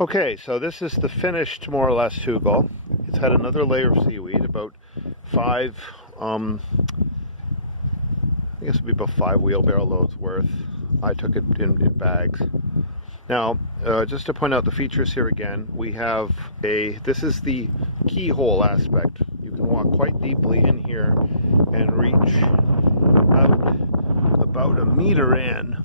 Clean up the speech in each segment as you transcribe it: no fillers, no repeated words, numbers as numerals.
Okay, so this is the finished, more or less, hugel. It's had another layer of seaweed, about 5, I guess it'd be about 5 wheelbarrow loads worth. I took it in bags. Now, just to point out the features here again, we have this is the keyhole aspect. You can walk quite deeply in here and reach out about a meter in.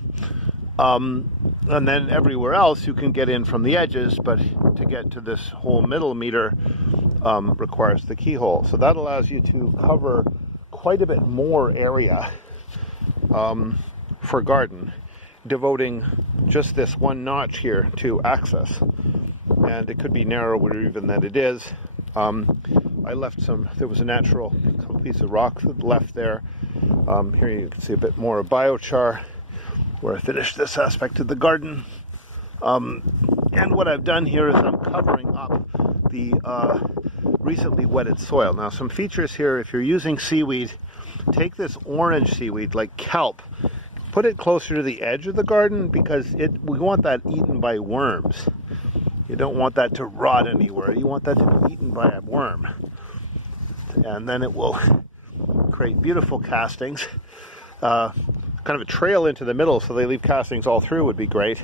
And then everywhere else you can get in from the edges, but to get to this whole middle meter requires the keyhole. So that allows you to cover quite a bit more area for garden, devoting just this one notch here to access. And it could be narrower even than it is. I left there was a natural piece of rock left there. Here you can see a bit more of biochar where I finished this aspect of the garden. And what I've done here is I'm covering up the recently wetted soil. Now, some features here: if you're using seaweed, take this orange seaweed like kelp, put it closer to the edge of the garden, because we want that eaten by worms. You don't want that to rot anywhere. You want that to be eaten by a worm. And then it will create beautiful castings. Kind of a trail into the middle, so they leave castings all through would be great.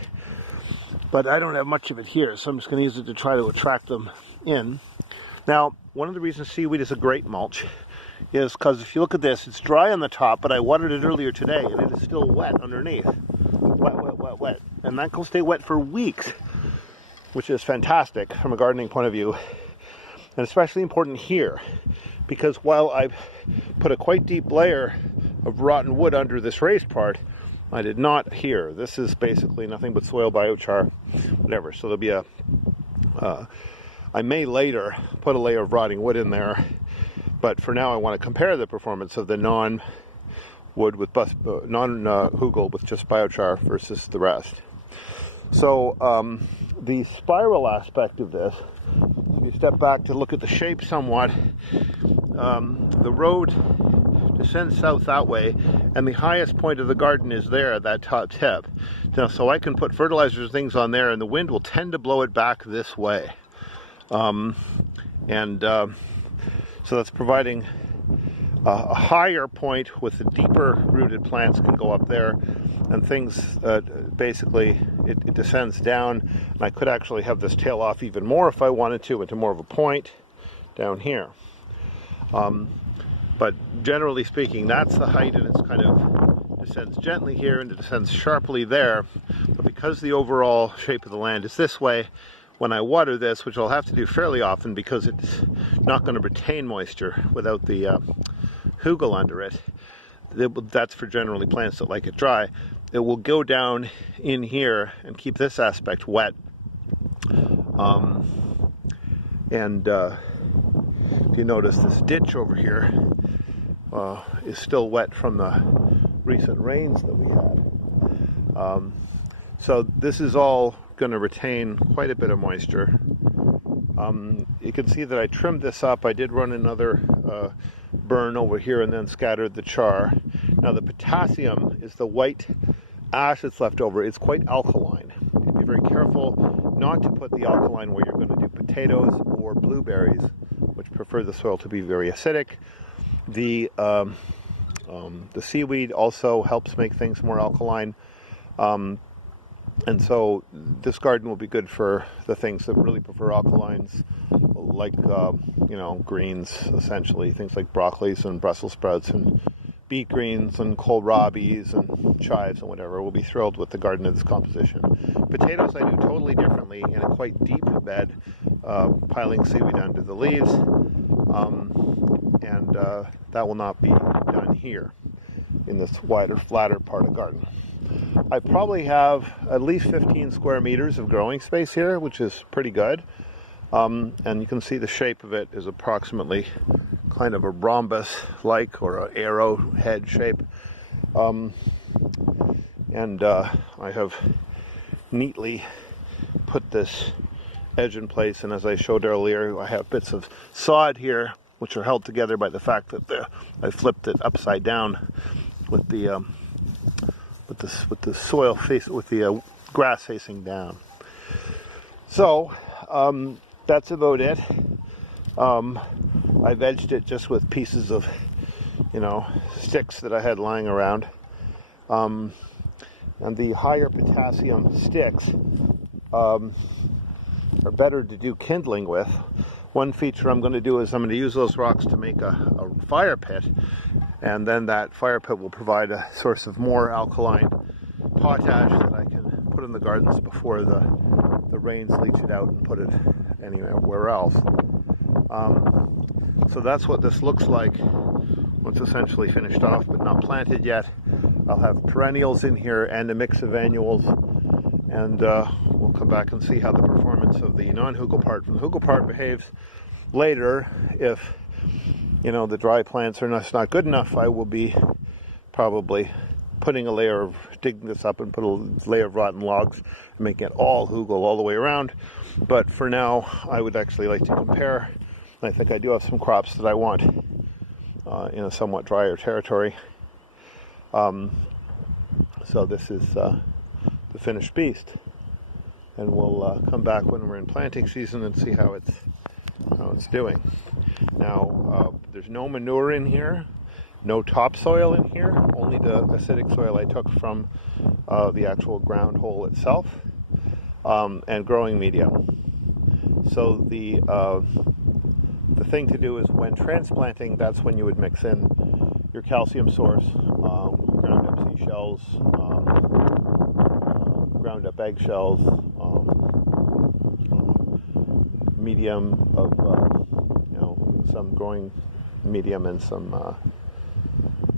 But I don't have much of it here, so I'm just going to use it to try to attract them in. Now, one of the reasons seaweed is a great mulch is because if you look at this, it's dry on the top, but I watered it earlier today, and it is still wet underneath. Wet, wet, wet, wet. And that will stay wet for weeks, which is fantastic from a gardening point of view. And especially important here, because while I've put a quite deep layer of rotten wood under this raised part, I did not here. This is basically nothing but soil, biochar, whatever. So there'll be I may later put a layer of rotting wood in there, but for now I want to compare the performance of the non-hugel with just biochar versus the rest. So the spiral aspect of this, if you step back to look at the shape somewhat, the road descends south that way, and the highest point of the garden is there, that top tip. Now, so I can put fertilizers and things on there, and the wind will tend to blow it back this way. So that's providing a higher point with the deeper rooted plants can go up there, and things basically it descends down, and I could actually have this tail off even more if I wanted to into more of a point down here. But generally speaking, that's the height, and it's kind of descends gently here and it descends sharply there. But because the overall shape of the land is this way, when I water this, which I'll have to do fairly often because it's not going to retain moisture without the hugel under it, that's for generally plants that like it dry, it will go down in here and keep this aspect wet. If you notice, this ditch over here is still wet from the recent rains that we had. So this is all going to retain quite a bit of moisture. You can see that I trimmed this up. I did run another burn over here and then scattered the char. Now the potassium is the white ash that's left over. It's quite alkaline. Be very careful not to put the alkaline where you're going to do potatoes or blueberries, which prefer the soil to be very acidic. The seaweed also helps make things more alkaline. And so this garden will be good for the things that really prefer alkalines, like, greens, essentially. Things like broccolis and Brussels sprouts and beet greens and kohlrabis and chives and whatever will be thrilled with the garden of this composition. Potatoes I do totally differently in a quite deep bed, piling seaweed under the leaves, and that will not be done here in this wider, flatter part of the garden. I probably have at least 15 square meters of growing space here, which is pretty good. And you can see the shape of it is approximately kind of a rhombus-like or an arrowhead shape. I have neatly put this edge in place, and as I showed earlier, I have bits of sod here, which are held together by the fact that I flipped it upside down with the soil face, with the grass facing down. So that's about it. I vegged it just with pieces of, sticks that I had lying around. And the higher potassium sticks are better to do kindling with. One feature I'm going to do is I'm going to use those rocks to make a fire pit, and then that fire pit will provide a source of more alkaline potash that I can put in the gardens before the rains leach it out and put it anywhere else. So that's what this looks like once essentially finished off, but not planted yet. I'll have perennials in here and a mix of annuals, and we'll come back and see how the performance of the non-hugel part from the hugel part behaves later. If the dry plants are not good enough, I will be probably digging this up and put a layer of rotten logs and making it all hugel all the way around. But for now, I would actually like to compare. I think I do have some crops that I want in a somewhat drier territory. So this is the finished beast, and we'll come back when we're in planting season and see how it's doing. Now, there's no manure in here, no topsoil in here, only the acidic soil I took from the actual ground hole itself, and growing medium. So the thing to do is when transplanting, that's when you would mix in your calcium source, ground up seashells, ground up eggshells, medium of some growing medium, and some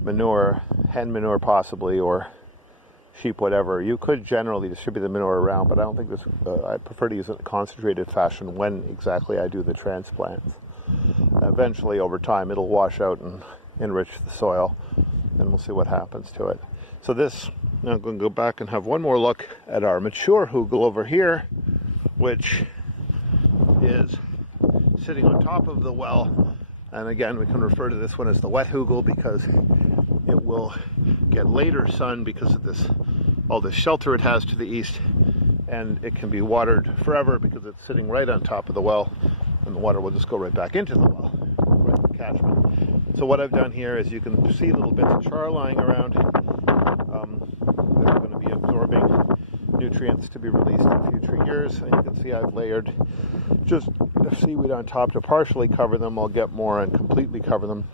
manure, hen manure possibly, or sheep, whatever. You could generally distribute the manure around, but I don't think this. I prefer to use it in a concentrated fashion when exactly I do the transplants. Eventually, over time, it'll wash out and enrich the soil, and we'll see what happens to it. So this, now I'm going to go back and have one more look at our mature hugel over here, which is sitting on top of the well. And again, we can refer to this one as the wet hugel because it will get later sun because of all this shelter it has to the east, and it can be watered forever because it's sitting right on top of the well, and the water will just go right back into the well, right in the catchment. So what I've done here is you can see little bits of char lying around. They're going to be absorbing nutrients to be released in future years, and you can see I've layered just seaweed on top to partially cover them. I'll get more and completely cover them,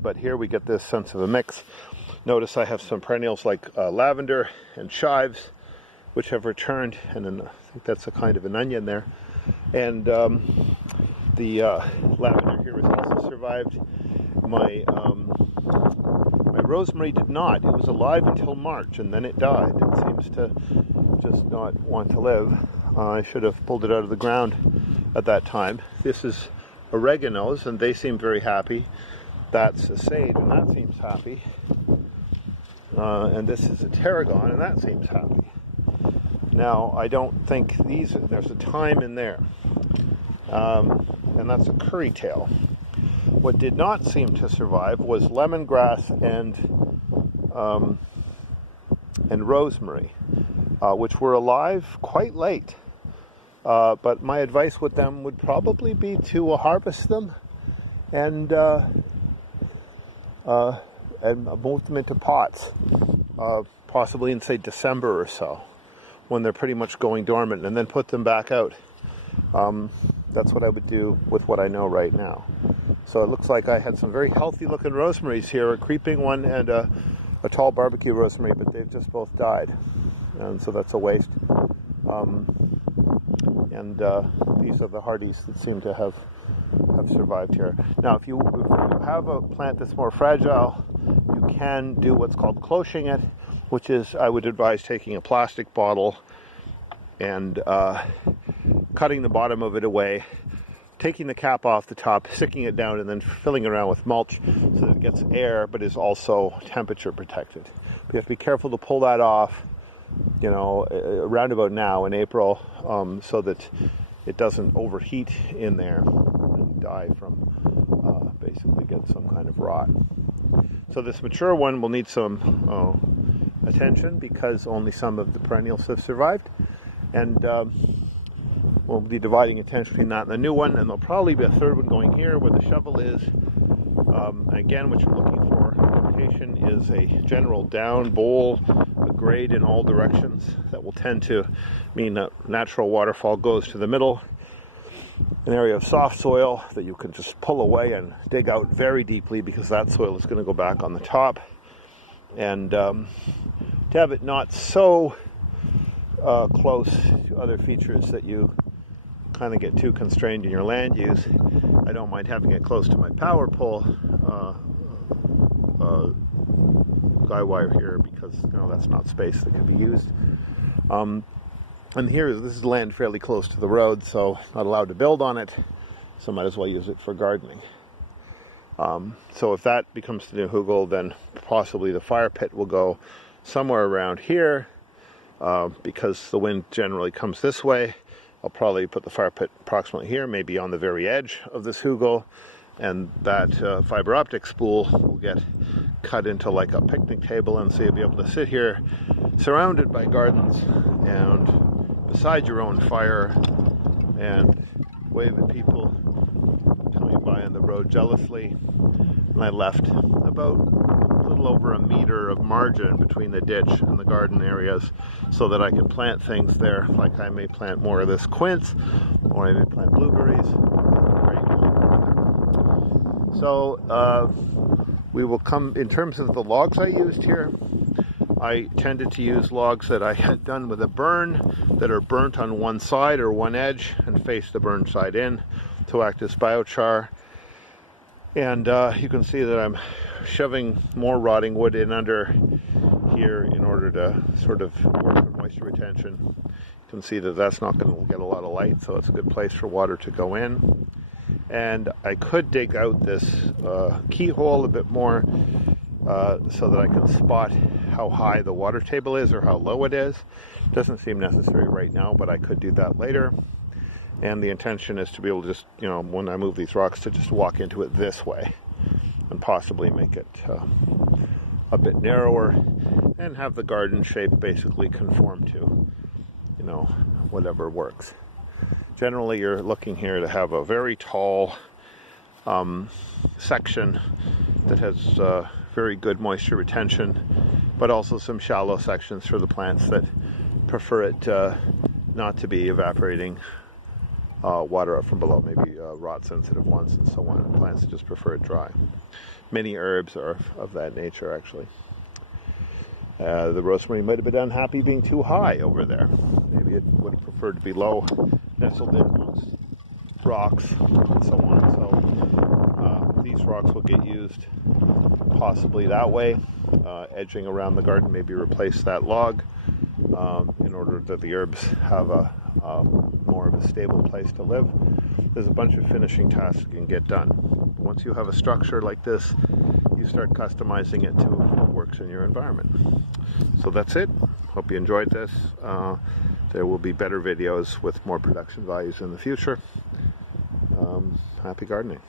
but here we get this sense of a mix. Notice I have some perennials like lavender and chives, which have returned, and then I think that's a kind of an onion there. And the lavender here has also survived. My rosemary did not. It was alive until March, and then it died. It seems to just not want to live. I should have pulled it out of the ground at that time. This is oregano's, and they seem very happy. That's a sage, and that seems happy. And this is a tarragon, and that seems happy. Now, I don't think there's a thyme in there. And that's a curry tail. What did not seem to survive was lemongrass and rosemary, which were alive quite late. But my advice with them would probably be to harvest them and move them into pots, possibly in, say, December or so, when they're pretty much going dormant, and then put them back out. That's what I would do with what I know right now. So it looks like I had some very healthy looking rosemaries here, a creeping one and a tall barbecue rosemary, but they've just both died, and so that's a waste. These are the hardies that seem to have survived here. Now, if you have a plant that's more fragile, you can do what's called cloching it, which is, I would advise taking a plastic bottle and cutting the bottom of it away, taking the cap off the top, sticking it down, and then filling it around with mulch so that it gets air but is also temperature protected. But you have to be careful to pull that off, around about now in April, so that it doesn't overheat in there and die from basically get some kind of rot. So this mature one will need some attention because only some of the perennials have survived. And we'll be dividing attention between that and the new one, and there'll probably be a third one going here where the shovel is. Again, what you're looking for location is a general down bowl, a grade in all directions that will tend to mean that natural waterfall goes to the middle, an area of soft soil that you can just pull away and dig out very deeply, because that soil is going to go back on the top. And to have it not so close to other features that you kind of get too constrained in your land use, I don't mind having it close to my power pole guy wire here, because that's not space that can be used. And this is land fairly close to the road, so not allowed to build on it, so might as well use it for gardening. So if that becomes the new hugel, then possibly the fire pit will go somewhere around here, because the wind generally comes this way. I'll probably put the fire pit approximately here, maybe on the very edge of this hugel, and that fiber optic spool will get cut into like a picnic table, and so you'll be able to sit here surrounded by gardens and beside your own fire and wave at people coming by on the road jealously. And I left about a little over a meter of margin between the ditch and the garden areas so that I can plant things there, like I may plant more of this quince, or I may plant blueberries. So we will come, in terms of the logs I used here, I tended to use logs that I had done with a burn, that are burnt on one side or one edge and face the burn side in to act as biochar. And you can see that I'm shoving more rotting wood in under here in order to sort of work with moisture retention. You can see that that's not going to get a lot of light, so it's a good place for water to go in. And I could dig out this keyhole a bit more so that I can spot how high the water table is or how low it is. Doesn't seem necessary right now, but I could do that later. And the intention is to be able to just, when I move these rocks, to just walk into it this way and possibly make it a bit narrower and have the garden shape basically conform to, whatever works. Generally, you're looking here to have a very tall section that has very good moisture retention, but also some shallow sections for the plants that prefer it not to be evaporating water up from below, maybe rot-sensitive ones and so on, plants that just prefer it dry. Many herbs are of that nature, actually. The rosemary might have been unhappy being too high over there. Maybe it would have preferred to be low, nestled in amongst rocks and so on. So these rocks will get used possibly that way, edging around the garden, maybe replace that log in order that the herbs have a more of a stable place to live. There's a bunch of finishing tasks you can get done. Once you have a structure like this, you start customizing it to what works in your environment. So that's it. Hope you enjoyed this. There will be better videos with more production values in the future. Happy gardening.